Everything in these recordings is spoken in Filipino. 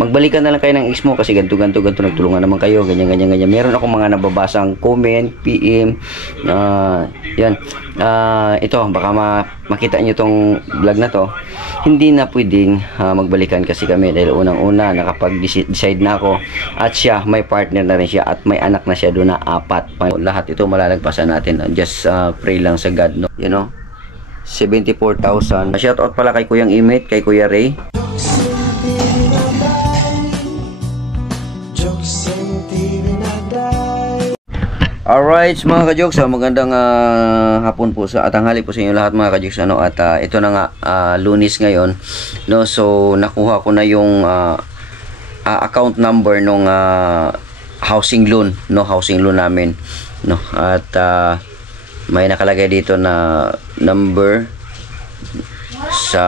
magbalikan na lang kayo ng ex mo kasi ganto nagtulungan naman kayo, ganyan. Meron akong mga nababasang comment, PM, yan. Ito, baka makita nyo tong vlog na to. Hindi na pwedeng magbalikan kasi kami dahil unang-una nakapag-decide na ako at siya, may partner na rin siya at may anak na siya doon na 4. Lahat ito malalagpasan natin. Just pray lang sa God, no? You know? 74,000. Shoutout pala kay Kuyang Imit, kay Kuya Ray. Alright, mga ka-jokes, magandang hapon po sa tanghali po sa inyo lahat mga ka-jokes, ano, at ito na nga Lunes ngayon, no. So nakuha ko na yung account number nung housing loan namin, no, at may nakalagay dito na number sa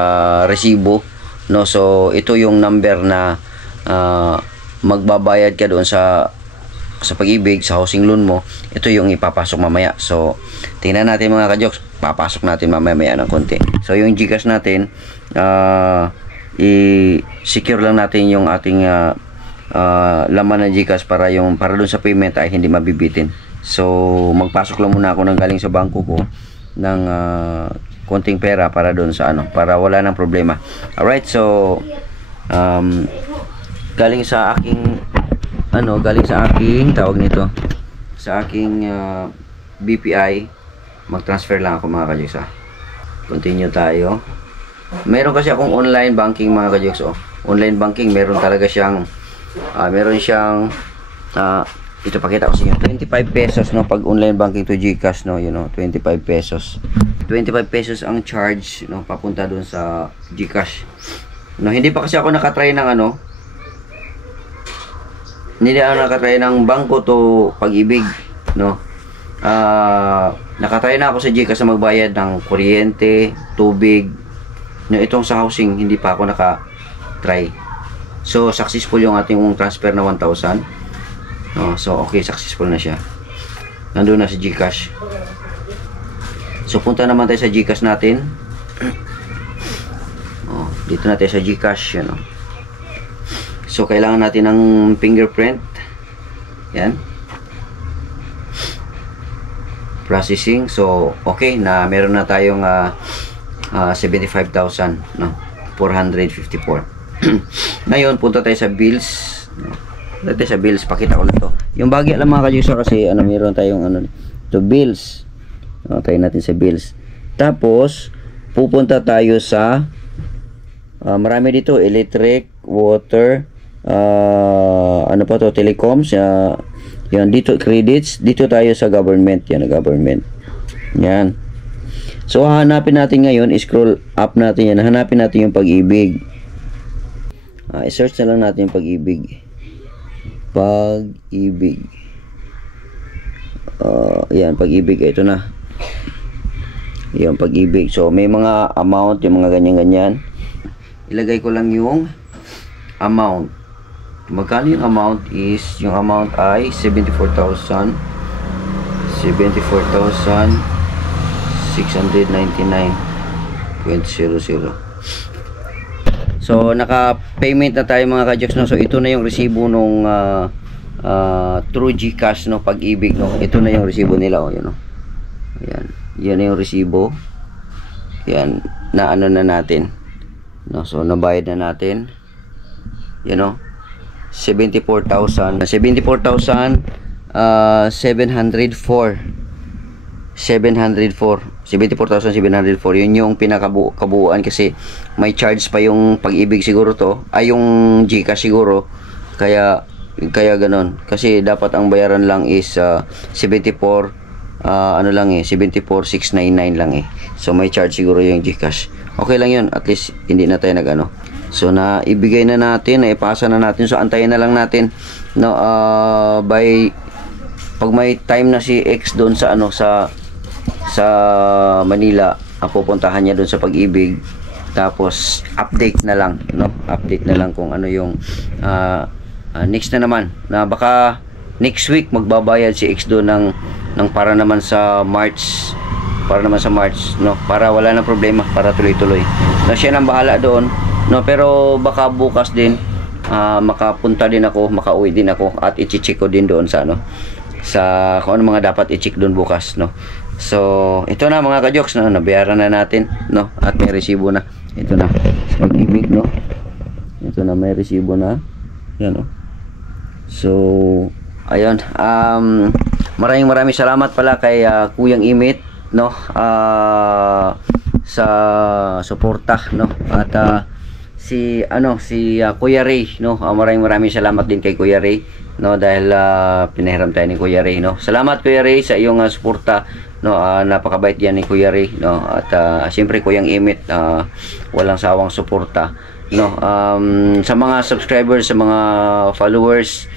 resibo, no. So ito yung number na magbabayad ka doon sa Pag-ibig, sa housing loan mo. Ito yung ipapasok mamaya. So tingnan natin mga ka-jokes, papasok natin mamaya ng konti. So yung GCash natin, i-secure lang natin yung ating laman ng GCash para doon sa payment ay hindi mabibitin. So magpasok lang muna ako ng galing sa bangko ko ng konting pera para doon sa para wala nang problema. Alright, so galing sa aking tawag nito, sa aking BPI, mag-transfer lang ako mga ka-jokes. Continue tayo. Meron kasi akong online banking mga ka-jokes. Online banking, meron talaga siyang ito pakita ko sa inyo, 25 pesos, no, pag online banking to GCash, no, 25 pesos. 25 pesos ang charge, no, papunta dun sa GCash. No, hindi pa kasi ako nakatry ng nakatry ng bangko to Pag-ibig, no. Nakatry na ako sa GCash na magbayad ng kuryente, tubig, no. Itong sa housing hindi pa ako nakatry. So successful yung ating transfer na 1,000, no. So okay, successful na siya, nandun na sa GCash. So punta naman tayo sa GCash natin. Dito na tayo sa GCash, So kailangan natin ng fingerprint. Yan. Processing. So okay, na meron na tayong 75,000, no, 454. Ngayon punta tayo sa bills, no. Punta tayo sa bills, pakita ko na to. Yung bagay lang mga ka-jokes kasi meron tayong to bills. Tayo natin sa bills. Tapos pupunta tayo sa marami dito, electric, water, telecoms, yan, dito credits, dito tayo sa government, government. Yan. So hanapin natin ngayon, scroll up natin yan, hanapin natin yung Pag-ibig. I-search na lang natin yung Pag-ibig. Pag-ibig. Yan, Pag-ibig, ito na. Yan, Pag-ibig. So may mga amount, yung mga ganyan-ganyan. Ilagay ko lang yung amount. Magkano yung amount is, yung amount ay 74,699.00. So naka-payment na tayo mga ka-jokes, no. So ito na yung resibo nung through GCash, no, Pag-ibig, no. Ito na yung resibo nila, no. Ayan. Yan na yung resibo. Yan, na na natin, no. So nabayad na natin, 74,704. 74,704. Yun yung pinakabuuan kasi may charge pa yung Pag-ibig siguro to, ay yung GCash siguro, kaya ganon. Kasi dapat ang bayaran lang is 74,699 lang eh. So may charge siguro yung GCash. Okay lang yun, at least hindi na tayo So na ibigay na natin, ipasa na natin. So antayin na lang natin, no, pag may time na si X doon sa sa Manila, ang pupuntahan niya doon sa Pag-ibig. Tapos update na lang, no, update na lang kung ano yung next na naman, na baka next week magbabayad si X doon ng para naman sa March, no, para wala nang problema, para tuloy-tuloy. So siya nang bahala doon, no, pero baka bukas din makapunta din ako, makauwi din ako at i-check ko din doon sa ano, sa kung ano mga dapat i-check doon bukas, no. So ito na mga ka-jokes, no, nabayaran na natin, no, at may resibo na. Ito na Pag-ibig, no, ito na may resibo na yan, no. So ayun, maraming salamat pala kay Kuyang Imit, no, sa suporta, no, at si Kuya Ray, no, maraming salamat din kay Kuya Ray, no, dahil pinahiram tayo ni Kuya Ray, no. Salamat Kuya Ray sa iyong suporta, no. Napakabait yan ni Kuya Ray, no, at siyempre Kuyang Imit, walang sawang suporta, no. Sa mga subscribers, sa mga followers,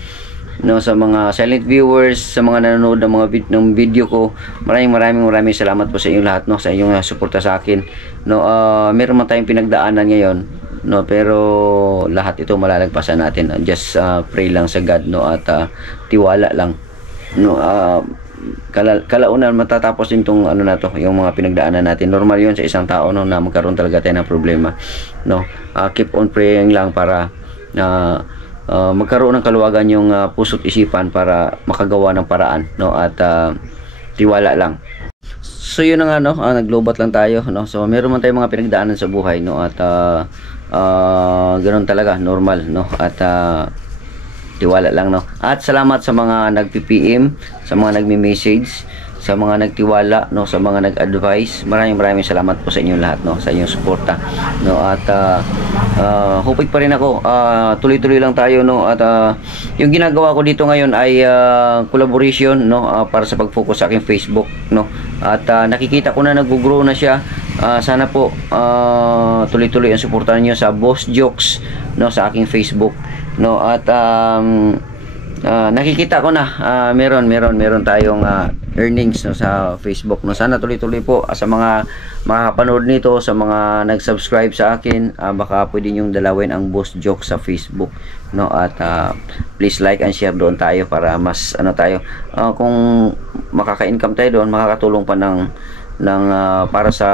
no, sa mga silent viewers, sa mga nanonood ng mga video ko, maraming salamat po sa inyong lahat, no, sa inyong suporta sa akin, no. Meron man tayong pinagdaanan ngayon, no, pero lahat ito malalagpasan natin. Just pray lang sa God, no, at tiwala lang, no. Kalaunan matatapos din tong ano na to, yung mga pinagdaanan natin. Normal yun sa isang tao, no, na magkaroon talaga tayo ng problema, no. Keep on praying lang para magkaroon ng kaluwagan yung puso't isipan para makagawa ng paraan, no, at tiwala lang. So yun na nga, no, naglobat lang tayo, no. So meron man tayong mga pinagdaanan sa buhay, no, at ganoon talaga, normal, no, at tiwala lang, no. At salamat sa mga nagpi-PM, sa mga nagme-message, sa mga nagtiwala, no, sa mga nag-advise. Maraming salamat po sa inyong lahat, no, sa inyong suporta, no. At hupig pa rin ako, tuloy-tuloy lang tayo, no. At yung ginagawa ko dito ngayon ay collaboration, no, para sa pag-focus sa aking Facebook, no. At nakikita ko na nag-grow na siya. Sana po tuloy-tuloy ang suportahan niyo sa Boss Jokes, no, sa aking Facebook, no. At nakikita ko na meron tayong earnings, no, sa Facebook, no. Sana tuloy-tuloy po sa mga makakapanood nito, sa mga nag-subscribe sa akin, baka pwede niyong dalawin ang Boss Jokes sa Facebook, no. At please like and share doon tayo para mas ano tayo, kung makaka-income tayo doon, makakatulong pa ng para sa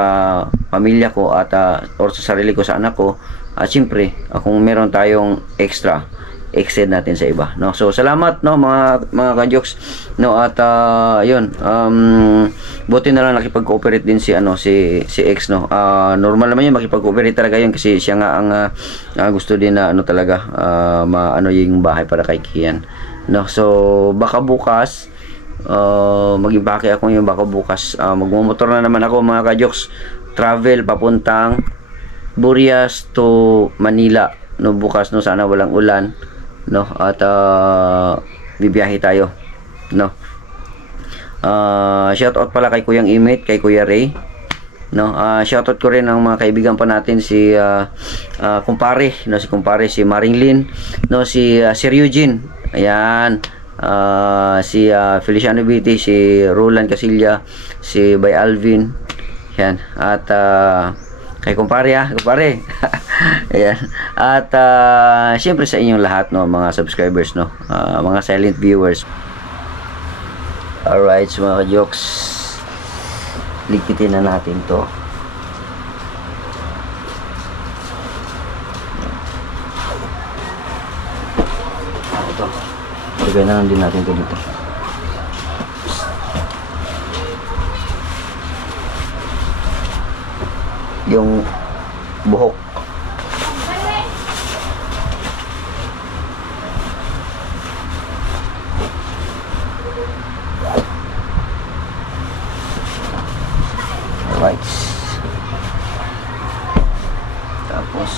pamilya ko at or sa sarili ko, sa anak ko, at siyempre kung meron tayong extra, extend natin sa iba, no. So salamat, no, mga ka-jokes, no. At yun, buti na lang nakipag-cooperate din si X, no. Normal naman yun, makipag-cooperate talaga yun kasi siya nga ang gusto din na ano talaga, maano yung bahay para kay Kian, no. So baka bukas mag-impake ako, yung baka bukas magmumotor na naman ako, mga ka-jokes, travel papuntang Burias to Manila, no, bukas, no. Sana walang ulan, no, at bibiyahe tayo, no. Shout out pala kay Kuyang Imit, kay Kuya Ray, no. Shout out ko rin ang mga kaibigan pa natin, si kumpare, no, si Maringlin, no, si Sir Eugene, ayan, si Feliciano Biti, si Roland Casilla, si Bay Alvin, yan, at kay kumpare, ayan, at siyempre sa inyong lahat, no, mga subscribers, no, mga silent viewers. Alright, so mga ka-jokes, likitin na natin to. Ito, lagay na lang din natin ito dito. Yung buhok. Alright. Tapos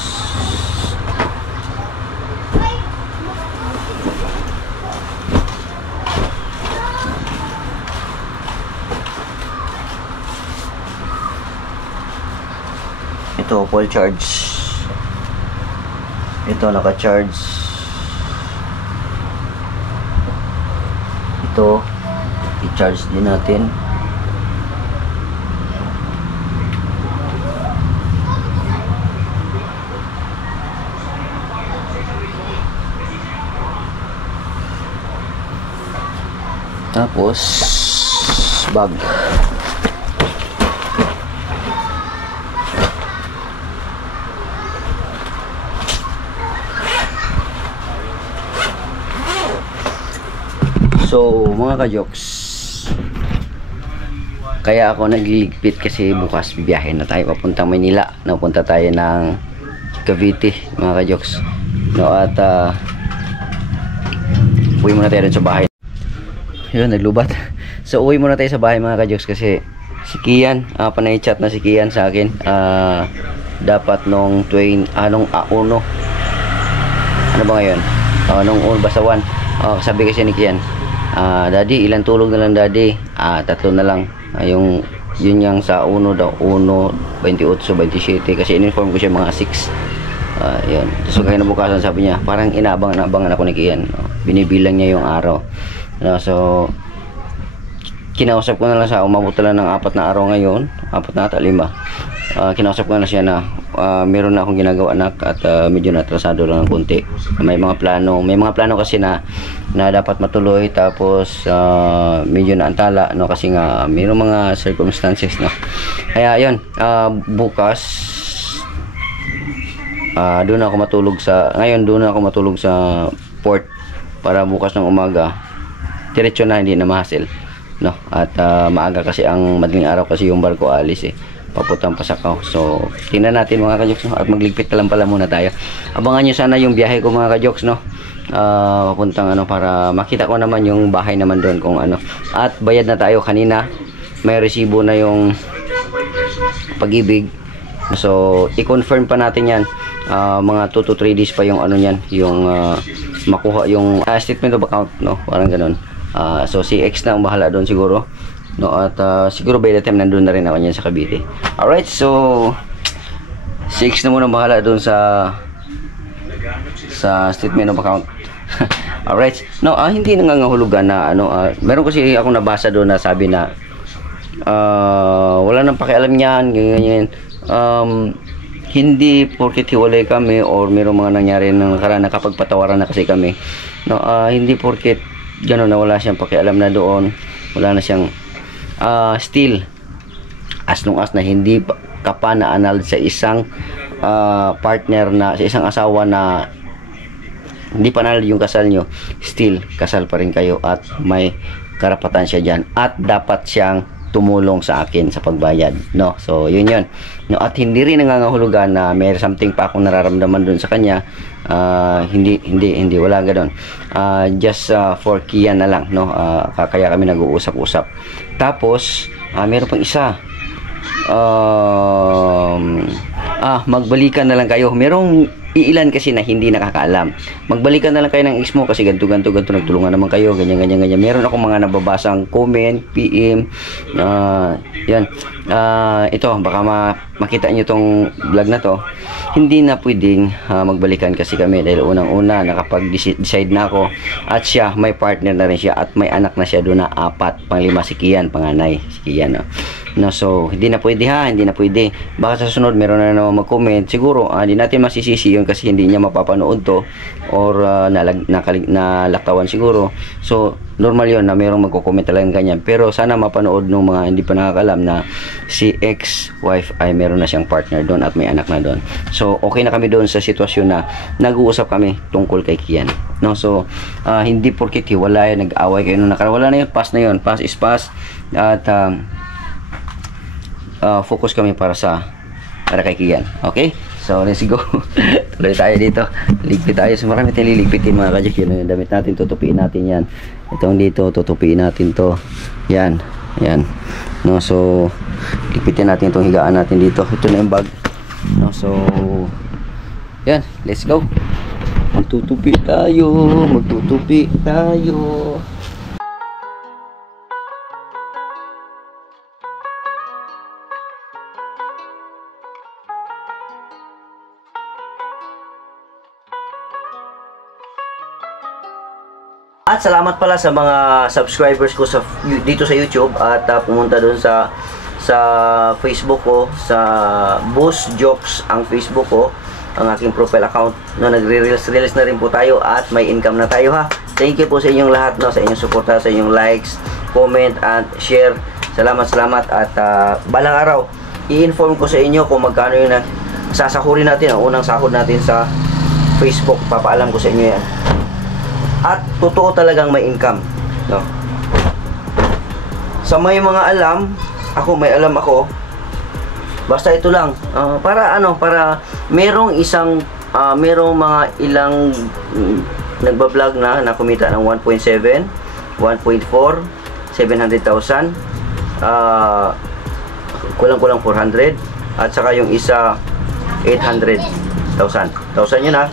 ito, full charge. Ito, naka-charge. Ito, i-charge din natin. Tapos bag. So, mga ka-jokes, kaya ako nagliligpit kasi bukas bibiyahe na tayo papuntang Maynila. Napunta tayo ng Cavite, mga ka-jokes. No, at uwi muna tayo dun sa bahay. Yun, naglubat. So, uwi muna tayo sa bahay, mga ka-jokes, kasi si Kian, panay chat na si Kian sa akin. Dapat nung uno. Ano ba ngayon? Nung basta 1. Sabi kasi ni Kian, Daddy, ilan tulog na lang, Daddy? 3 na lang. Yun yung sa 1 daw, 1, 28, 27. Kasi in-inform ko siya mga 6. Yun. So kaya nabukasan, sabi niya, parang inaabangan ako ni Kian. Binibilang niya yung araw. So kinausap ko na lang siya, umabot lang ng 4 na araw ngayon, 4 na ata 5. Kinausap ko na siya na meron na akong ginagawa, anak, at medyo natrasado lang ng konti. May mga plano kasi na dapat matuloy, tapos medyo naantala, no, kasi nga mayroong mga circumstances, no. Kaya yun, bukas doon ako matulog sa port, para bukas ng umaga diretso na, hindi na ma-hassle, no. At maaga kasi, ang madaling araw kasi yung barko alis papuntang Pasakaw. So tingnan natin, mga ka-jokes, no? At magligpit na lang pala muna tayo. Abangan nyo sana yung biyahe ko, mga ka-jokes, no. Papuntang para makita ko naman yung bahay naman doon, kung ano. At bayad na tayo kanina, may resibo na yung Pag-ibig. So i-confirm pa natin yan, mga 2 to 3 days pa yung yan, yung makuha yung statement of account, no, parang ganun. So si X na ang bahala doon siguro, no, at siguro by the time nandun na rin ako yan sa Cavite. Alright, so si X na muna bahala doon sa statement of account. Alright, no, hindi nangangahulugan na meron kasi akong nabasa doon na sabi na wala nang pakialam yan, ganyan. Hindi porket hiwalay kami or mayroong mga nangyari ng nakaraan na kapag patawaran na kasi kami, no, hindi porket gano'n na wala siyang pakialam na doon, wala na siyang still as long as na hindi ka pa na-anal sa isang partner, na sa isang asawa na hindi pa na yung kasal nyo, still kasal pa rin kayo at may karapatan siya dyan, at dapat siyang tumulong sa akin sa pagbayad, no. So yun, no, at hindi rin nangangahulugan na may something pa akong nararamdaman dun sa kanya. Hindi, wala ganoon. Just for Kian na lang, no. Kaya kami nag-uusap-usap. Tapos meron pang isa, magbalikan na lang kayo. Merong iilan kasi na hindi nakakaalam. Magbalikan na lang kayo ng ex mo kasi ganto, nagtulungan naman kayo, ganyan. Meron akong mga nababasang comment, PM, yan. Ito, baka makita nyo tong vlog na to. Hindi na pwedeng magbalikan kasi kami, dahil unang-una nakapag-decide na ako, at siya, may partner na rin siya, at may anak na siya doon na 4, pang-5 si Kian, panganay si Kian, no. So hindi na pwede, hindi na pwede. Baka sa sunod meron na naman mag-comment, siguro hindi natin masisisi yun kasi hindi niya mapapanood to, or nalakawan siguro. So normal yun na merong magko-comment talagang ganyan, pero sana mapanood ng mga hindi pa nakakalam na si ex-wife ay meron na siyang partner doon at may anak na doon. So okay na kami doon sa sitwasyon na nag-uusap kami tungkol kay Kian, no. So hindi porket hiwalay, nag-away kayo nung nakaraan, wala na yun, past na yun, past is past. At focus kami para kay Kian. Okay? So let's go. Tuloy tayo dito. Ligpit tayo. So marami tayong liligpitin, mga kajik. Yun yung damit natin. Tutupiin natin yan. Itong dito. Tutupiin natin to. Yan. No, so ligpitin natin itong higaan natin dito. Ito na yung bag. No, so yan. Let's go. Magtutupi tayo. At salamat pala sa mga subscribers ko dito sa YouTube, at pumunta doon sa Facebook ko, sa Boss Jokes ang Facebook ko, ang aking profile account, no. Nagre-reels na rin po tayo at may income na tayo, ha. Thank you po sa inyong lahat, no, sa inyong suporta, sa inyong likes, comment at share. Salamat, at balang araw i-inform ko sa inyo kung magkano yung sasahurin natin, ang unang sahod natin sa Facebook. Papaalam ko sa inyo yan. At totoo talagang may income. No. Sa may mga alam, may alam ako. Basta ito lang. Para merong mga ilang nagba-vlog na kumita ng 1.7, 1.4, 700,000. Kulang-kulang 400. At saka yung isa 800,000. 1,000 yun ha.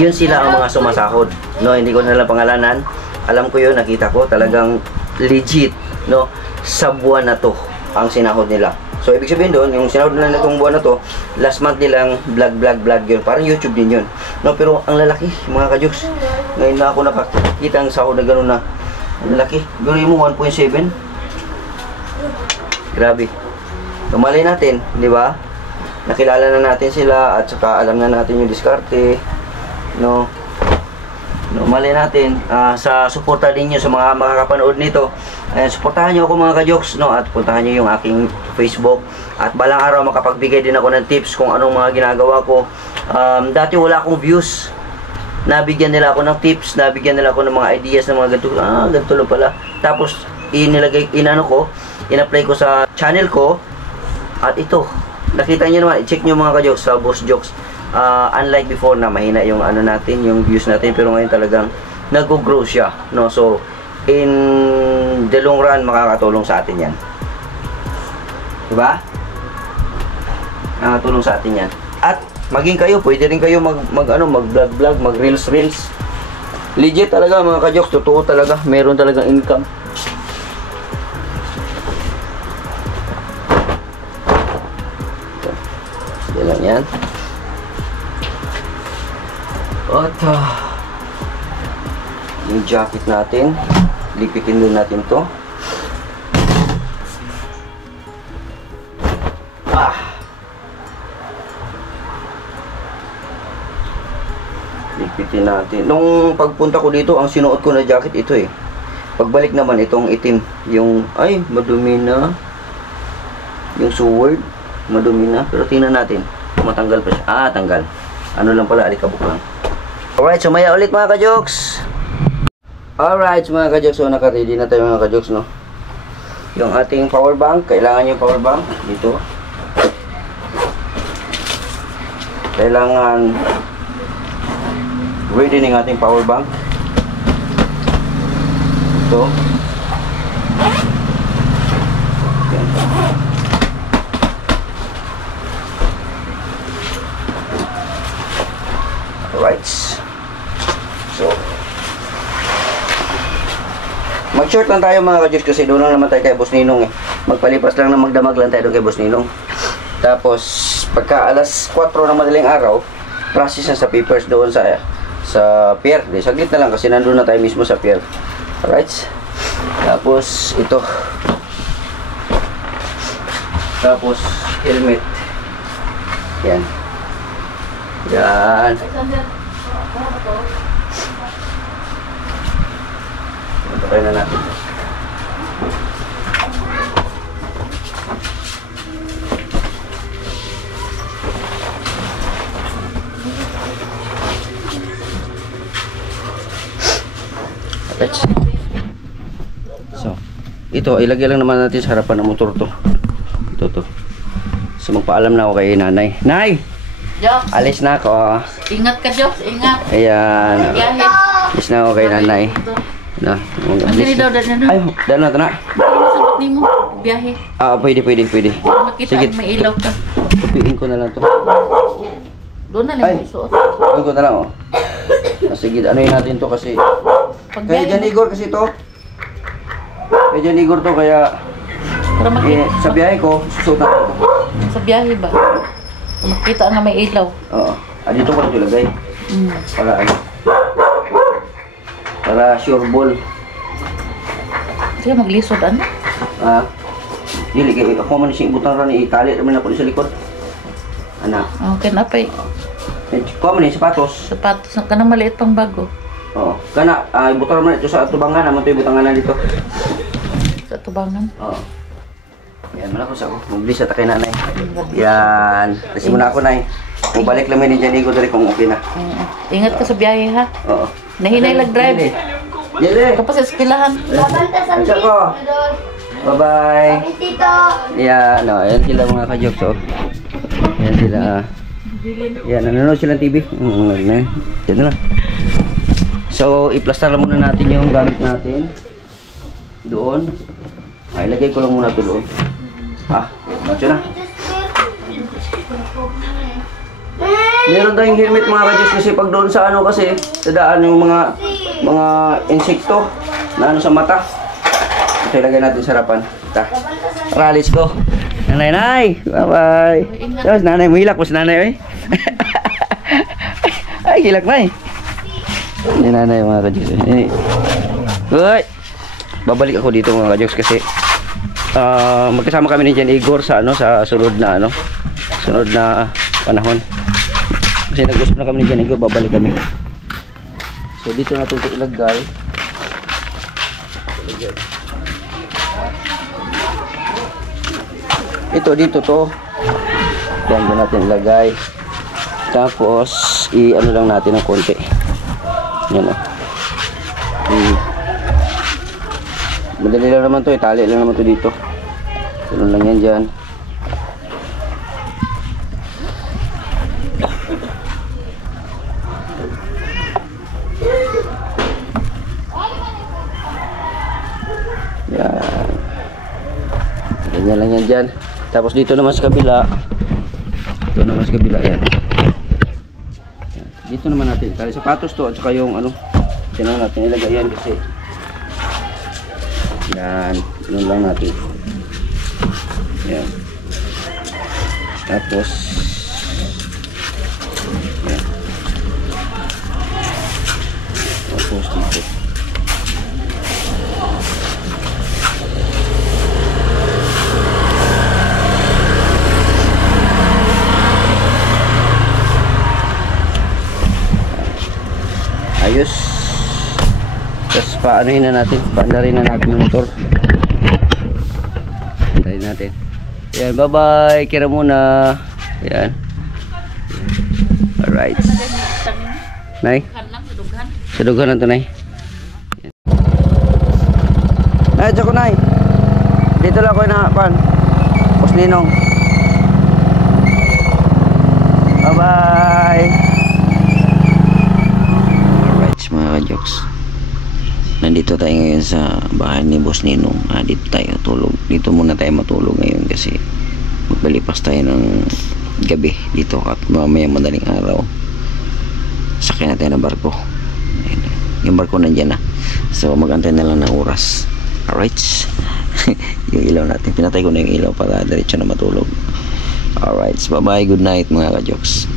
Yun sila ang mga sumasahod. No, hindi ko nila pangalanan. Alam ko yun, nakita ko. Talagang legit, no, sa buwan na to ang sinahod nila. So ibig sabihin doon, yung sinahod nila na itong buwan na to, last month nilang vlog yun. Parang YouTube din yun, no. Pero ang lalaki, mga kajuks, ngayon na ako nakakita ang sahod na gano'n na ang lalaki. Gano'n mo 1.7. Grabe. Tumalay natin, di ba? Nakilala na natin sila at saka alam na natin yung diskarte, no. Mali natin sa suporta din nyo sa mga makakapanood nito. Suportahan nyo ako mga kajoks, no? At puntahan nyo yung aking Facebook. At balang araw makapagbigay din ako ng tips kung anong mga ginagawa ko. Dati wala akong views. Nabigyan nila ako ng tips, nabigyan nila ako ng mga ideas ng mga ganito. Ganito lang pala. Tapos in-apply ko sa channel ko. At ito, nakita nyo naman, i-check nyo mga kajoks sa Boss Jokes. Unlike before na mahina yung natin, yung views natin, pero ngayon talagang nag-grow siya, no? So in the long run makakatulong sa atin 'yan. 'Di ba? Nakakatulong sa atin 'yan. At maging kayo, pwede rin kayo mag-vlog, mag-reels. Legit talaga mga kajoks, totoo talaga, meron talagang income. Yan lang yan. At yung jacket natin, lipitin din natin to. Lipitin natin. Nung pagpunta ko dito, ang sinuot ko na jacket ito eh. Pagbalik naman itong itim, yung madumi na. Yung sword, madumi na. Pero tingnan natin, matanggal pa siya. Tanggal. Ano lang pala, alikabok lang. Alright, so maya ulit mga kajoks. Alright mga kajoks, so naka-ready na tayo mga kajoks, no? Yung ating power bank, kailangan yung power bank dito. Kailangan ready ng ating power bank. Ito. Yan. Alright. So, mag-short lang tayo mga kajoks kasi doon lang naman tayo kay Boss Ninong eh. Magpalipas lang na magdamag lang tayo doon kay Boss Ninong. Tapos, pagka alas 4 ng madaling araw, process na sa papers doon sa pier. Saglit na lang kasi nandun na tayo mismo sa pier. Alright. Tapos, ito. Tapos, helmet. Yan. Yan. Patay na natin. So, ito, ilagay lang naman natin sa harapan ng motor to. Ito. So, magpaalam na ako kay nanay. Nay! Jokes. Alis na ako. Ingat ka, Jokes. Ingat. Ayan. Biyahe. Alis na ako kay nanay. Na. Dali daw, dali na. Ay, dala na ito na. Hindi mo. Biyahe. Pwede. Makita Sige. ang may ilaw ka. Tupiin ko na lang to. Doon na lang yung suot. Tupiin ko na lang, oh. Sige, ano yun natin to kasi. Kaya Jan Igor kasi to. Kaya Jan Igor to, kaya Para makita. sa biyahe ko, susuot na to. Sa biyahe ba? Makita nga may ilaw. Oo. Dito ko na ilagay. Para ano. Para sure ball. Sige, maglisod ano? Dili, ako man siya ibutang rin, itali naman ako sa likod. Anak. Okay na pa eh. Kuha man sapatos. Sapatos na kanang maliit pang bago. Oo. Kana, ibutang naman ito sa tubangan, naman ito ibutangan na dito. Sa tubangan. Oo. Yan, malakos ako. Mabilis at kay nanay. Yan. Kasi muna ako, nay. Kung balik lang may ni Janigo dali kung okay na. Ingat ka sa biyahe ha. Oo. Nahinay lag drive. Jelle! Tapos sa eskwelahan. Isa ko! Bye-bye! Yan, no, ayan sila mga ka-jokes, oh. Ayan sila, yan, nanonood silang TV. Yan na. So, i-plaster lang muna natin yung gamit natin. Doon. Ay, lagay ko lang muna ito doon. Ito na. Meron tayong helmet mga ka-jokes kasi pag doon sa ano kasi, sa daan yung mga insekto na ano sa mata. Ito ilagay natin sa harapan. Ralis ko. Nanay! Bye-bye! Tapos nanay, mo hilak mo si nanay, eh. Ay, hilak na, eh. Ini nanay mga ka-jokes. Uy! Babalik ako dito mga ka-jokes kasi magkasama kami ni Jan Igor sa ano, sa sunod na panahon. Kasi nag-usap na kami ni Jan Igor, babalik kami. So dito natin ito ilagay. Ito dito to. Diyan doon natin ilagay. Tapos i-ano lang natin ng konti. Yan o. Madali lang naman to, itali lang naman to dito. Ganun lang yan dyan. Yan. Ganyan lang yan dyan. Tapos dito naman sa kabila. Ito naman sa kabila yan. Dito naman natin. Tali sapatos to at saka yung ano. Dito naman natin ilagay yan kasi. Yan. Ganun lang natin. Yan. Tapos. Yan. Tapos dito. Ayos. Tapos paanohin na natin, paandarin na natin yung motor. Paandarin natin. Yan, bye bye, kira muna. Yan. Alright. Nay? Sa dughan na ito, Nay. Nay, tsako, Nay. Dito lang ako na, pan. Pos Ninong. Bye bye. Alright, mga ka-jokes. Nandito tayo ngayon sa bahay ni Boss Ninong. Dito tayo tulog. Dito muna tayo matulog ngayon kasi magbalipas tayo ng gabi dito at mamaya madaling araw sakyan natin ng barko. Ayan. Yung barko nandyan na, so magantay na lang ng oras. Alright. Yung ilaw natin, pinatay ko na yung ilaw para diretso na matulog. Alright, bye bye, good night mga ka-jokes.